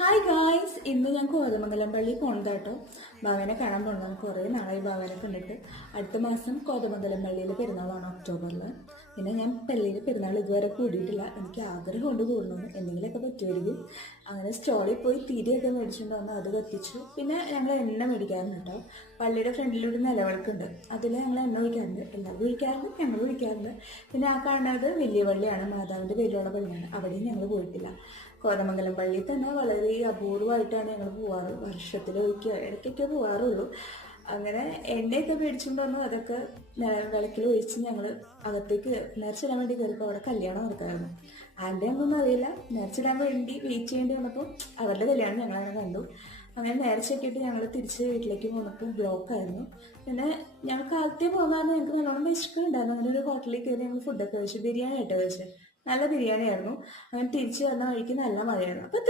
Hi guys, ഇന്ന് ഞാൻ കോതമംഗലം പള്ളി പോണത് കേട്ടോ. ഭാവനെ കാണാൻ പോകണം. കുറേ നാളായി ഭാവനെ കണ്ടിട്ട്. അടുത്ത മാസം കോതമംഗലം പള്ളിയിൽ പെരുന്നാളാണ്, ഒക്ടോബറിൽ. പിന്നെ ഞാൻ പള്ളിയിൽ പെരുന്നാൾ ഇതുവരെ കൂടിയിട്ടില്ല. എനിക്ക് ആഗ്രഹം കൊണ്ട് കൂടണമെന്ന്, എന്തെങ്കിലുമൊക്കെ പറ്റുമായിരിക്കും. അങ്ങനെ സ്റ്റോളിൽ പോയി തിരിയൊക്കെ മേടിച്ചുകൊണ്ട് വന്ന് അത് കത്തിച്ചു. പിന്നെ ഞങ്ങൾ എണ്ണ മേടിക്കാറുണ്ട് കേട്ടോ. പള്ളിയുടെ ഫ്രണ്ടിലൊരു നിലവിളക്കുണ്ട്, അതിൽ ഞങ്ങൾ എണ്ണ ഒഴിക്കാറുണ്ട്. എല്ലാവരും ഒഴിക്കാറുണ്ട്, ഞങ്ങൾ ഒഴിക്കാറുണ്ട്. പിന്നെ ആ കാണുന്നത് വലിയ പള്ളിയാണ്, മാതാവിൻ്റെ പേരിലുള്ള പള്ളിയാണ്. അവിടെയും ഞങ്ങൾ പോയിട്ടില്ല. കോതമംഗലം പള്ളിയിൽ തന്നെ വളരെ അപൂർവമായിട്ടാണ് ഞങ്ങൾ പോവാറ്. വർഷത്തിൽ ഒരിക്കൽ ഇടയ്ക്കൊക്കെ പോവാറുള്ളൂ. അങ്ങനെ എണ്ണയൊക്കെ മേടിച്ചുകൊണ്ട് വന്നു അതൊക്കെ വിളക്കിൽ ഒഴിച്ച് ഞങ്ങൾ അകത്തേക്ക് നേർച്ചിടാൻ വേണ്ടി കയറിയപ്പോൾ അവിടെ കല്യാണം നടക്കായിരുന്നു. ആരുടെ ഒന്നും അറിയില്ല. നേർച്ചിടാൻ വേണ്ടി വെയിറ്റ് ചെയ്യേണ്ടി വന്നപ്പോൾ അവരുടെ കല്യാണം ഞങ്ങളങ്ങനെ കണ്ടു. അങ്ങനെ നേർച്ചയൊക്കെ ഇട്ട് ഞങ്ങൾ തിരിച്ച് വീട്ടിലേക്ക് പോന്നപ്പോൾ ബ്ലോക്കായിരുന്നു. പിന്നെ ഞങ്ങൾ കാലത്തേ പോകുന്നതാണ്, ഞങ്ങൾക്ക് നല്ലോണം വിശക്കുന്നുണ്ടായിരുന്നു. അങ്ങനെ ഒരു ഹോട്ടലിൽ കയറി ഞങ്ങൾ ഫുഡൊക്കെ കഴിച്ചു. ബിരിയാണി ആയിട്ട് കഴിച്ചത്. നല്ല ബിരിയാണി ആയിരുന്നു. അങ്ങനെ തിരിച്ചു വന്ന വഴിക്ക് നല്ല മഴയായിരുന്നു. അപ്പോൾ